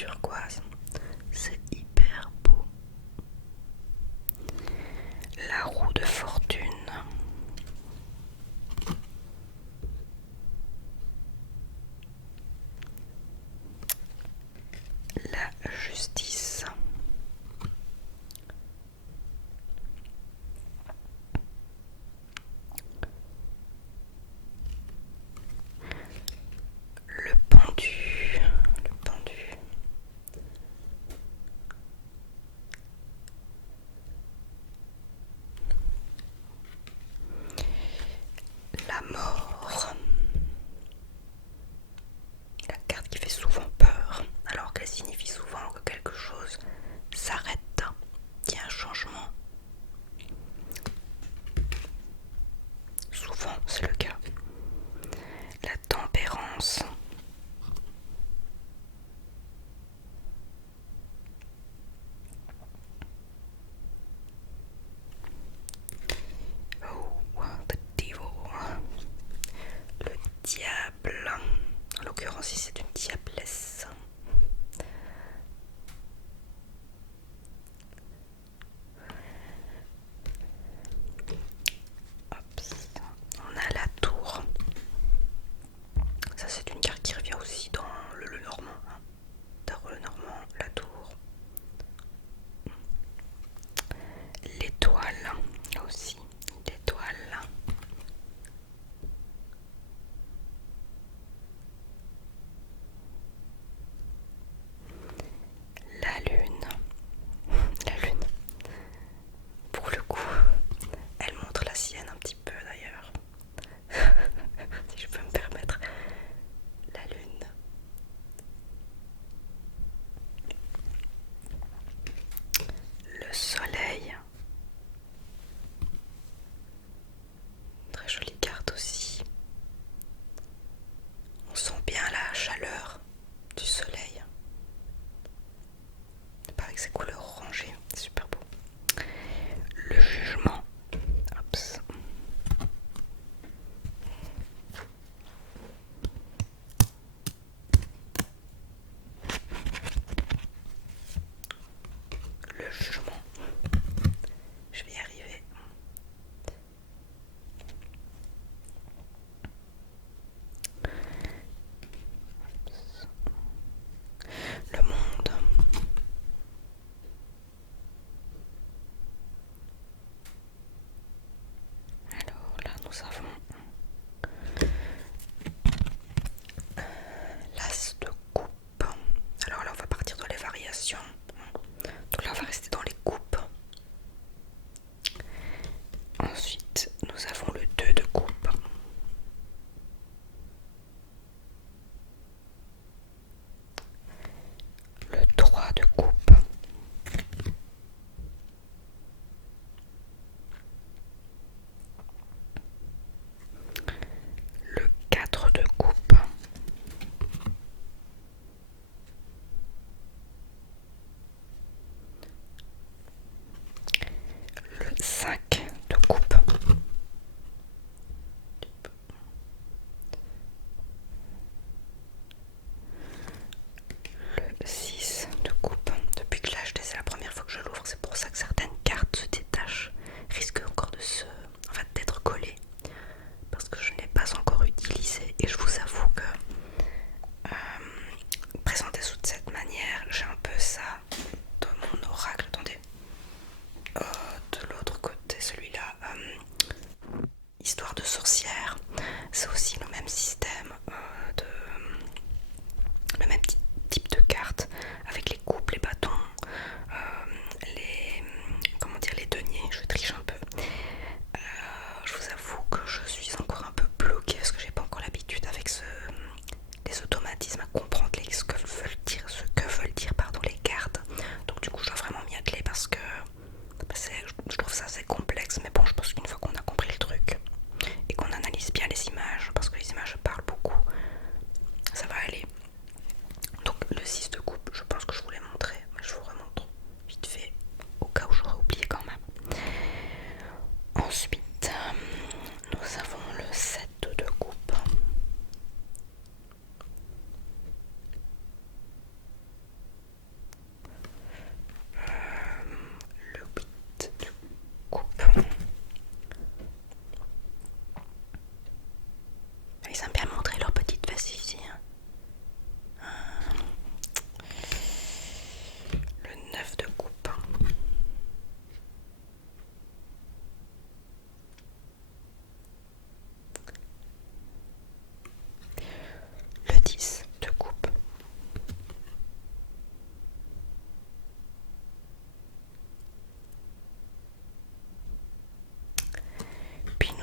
turquoise. C'est hyper beau. La roue de fortune. La justice. Le pendu. Le pendu. La mort. La carte qui fait souvent peur, alors qu'elle signifie souvent que quelque chose s'arrête, qu'il y a un changement. Souvent, c'est le cas. La tempérance. Oh, the devil. Le diable. En l'occurrence, ici, c'est une diablesse. Hop. On a la tour. Ça, c'est une carte qui revient aussi dans le Normand. Tarot le Normand, la tour. L'étoile aussi. L'étoile.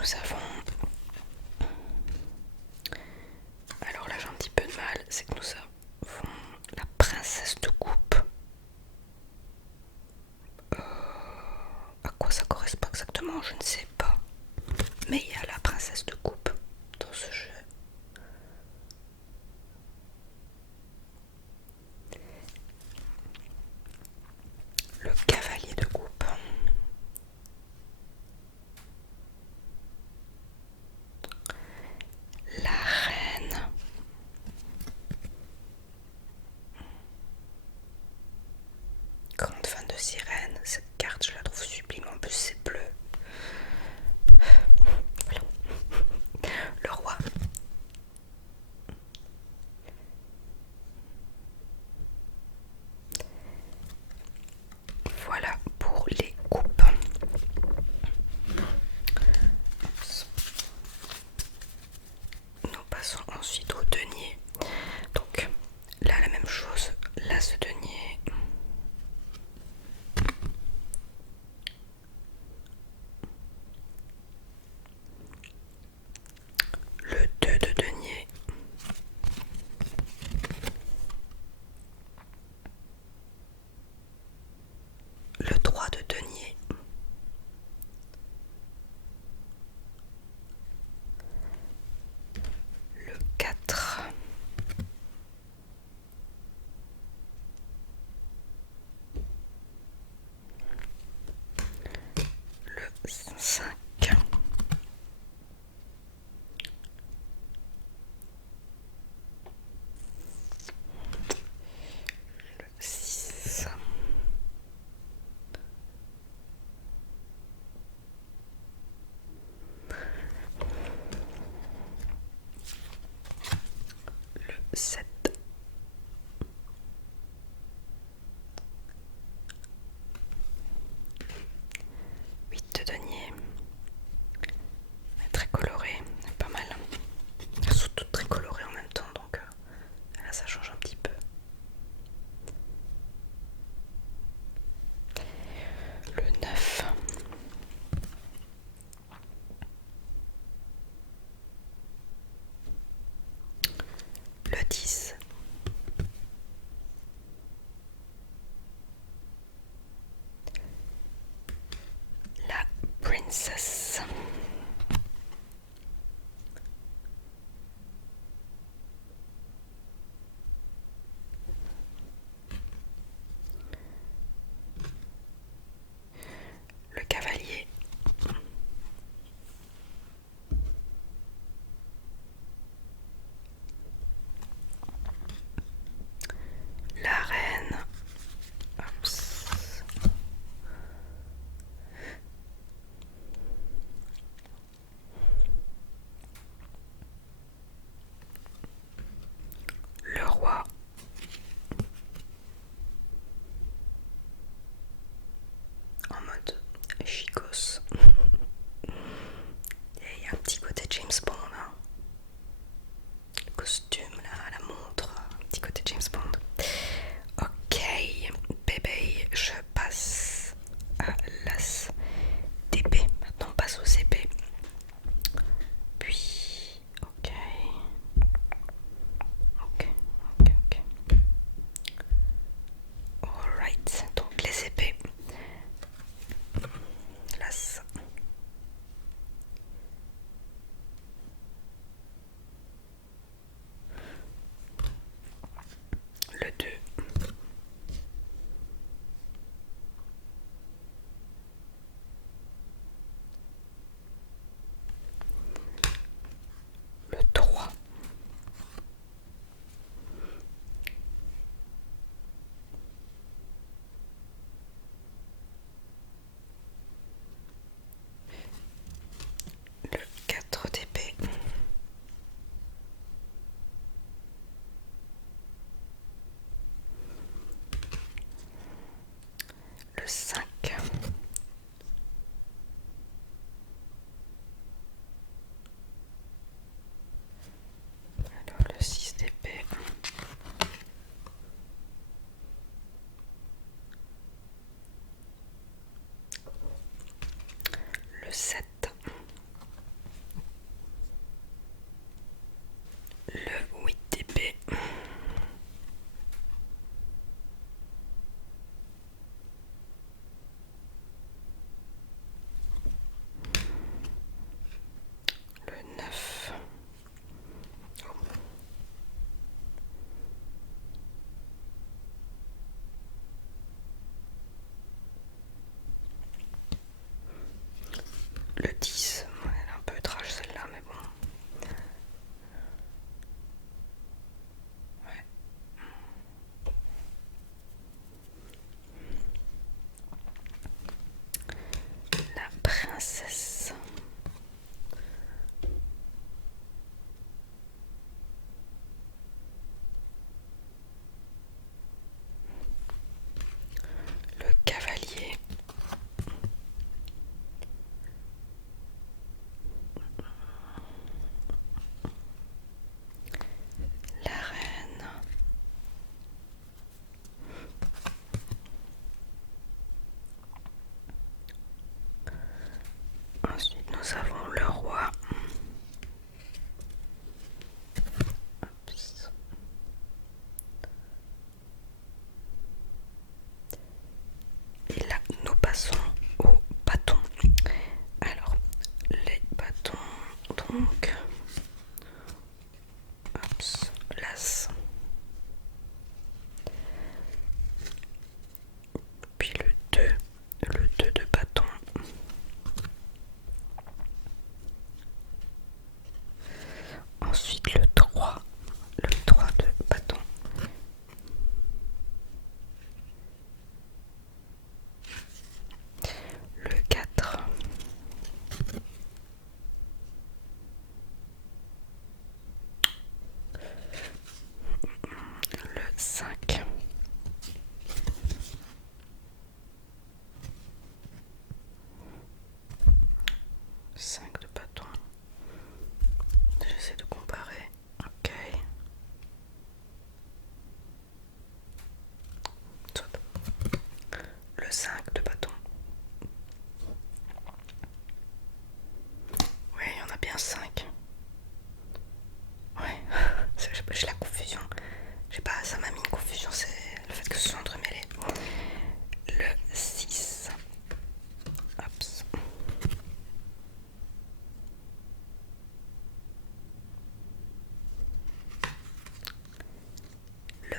nous avons... Alors là j'ai un petit peu de mal, c'est que nous avons la princesse de coupe. À quoi ça correspond exactement, je ne sais pas. Mais il y a la princesse de coupe dans ce jeu. Le cavalier de coupe. La reine. Grande fan de sirène. Cette carte, je la trouve sublime. En plus, c'est bleu. Voilà. Le roi. Voilà pour les coupes. Nous passons ensuite au denier. Donc là la même chose, là ce denier. Le 2 de denier. Le 3 de denier. Le 4. Le 5. Le 6. Le 7. De denier, très coloré, pas mal. Elles sont toutes très colorées en même temps, donc là ça change un petit peu. Le 9. Le 10. La princesse. Le cavalier. La reine. Oups. Le roi. En mode chicos. Il y a un petit côté James Bond, hein. Le costume là, la montre, un petit côté James Bond. Ok, bébé, je passe à l'as d'épée. Maintenant on passe aux épées. Puis, ok. Ok, ok, ok. Alright, donc les épées. L'as.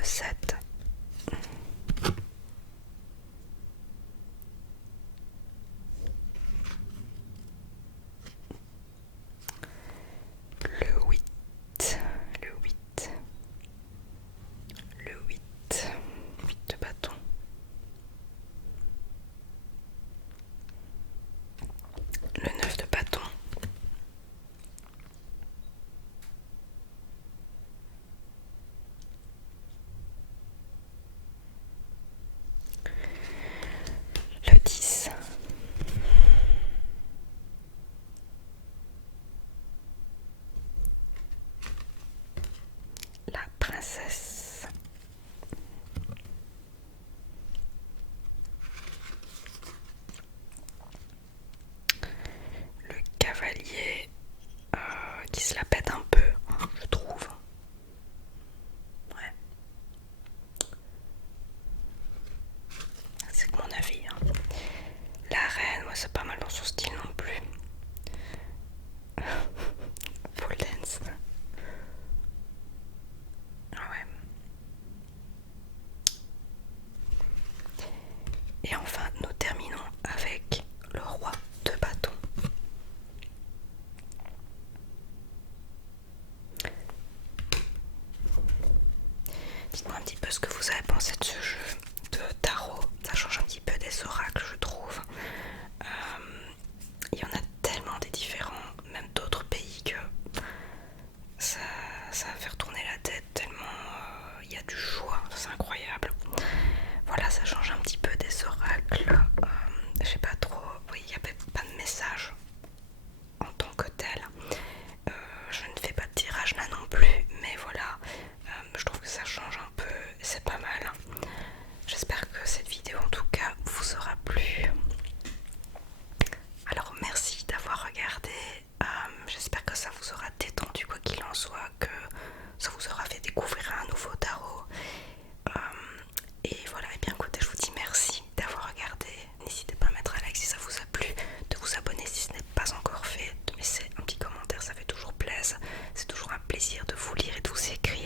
7. Le 8. Le 8. Le 8. 8 de bâton. Le 9 de bâton. Le 10. La princesse. Le cavalier qui se la pète un peu, hein, je trouve. Ouais. C'est que mon avis. Hein. La reine, moi c'est pas mal dans son style non plus. Pole dance. Ah ouais. Et enfin, nous terminons avec le roi de bâton. Dites-moi un petit peu ce que vous avez pensé de ce jeu de tarot. Ça change un petit peu des oracles, je trouve. Il y en a tellement des différents, même d'autres pays, que ça va faire tourner la tête tellement il y a du choix, c'est incroyable. Voilà, ça change un petit peu des oracles. Je sais pas trop, oui, il n'y avait pas de message en tant que tel. Je ne fais pas de tirage là non plus, mais voilà, je trouve que ça change un peu, c'est pas mal. J'espère que cette vidéo en tout cas vous aura plu. Alors merci d'avoir regardé, j'espère que ça vous aura détendu quoi qu'il en soit, que ça vous aura fait découvrir un nouveau tarot. Et voilà, et bien écoutez, je vous dis merci d'avoir regardé. N'hésitez pas à mettre un like si ça vous a plu, de vous abonner si ce n'est pas encore fait, de laisser un petit commentaire, ça fait toujours plaisir. C'est toujours un plaisir de vous lire et de vous écrire.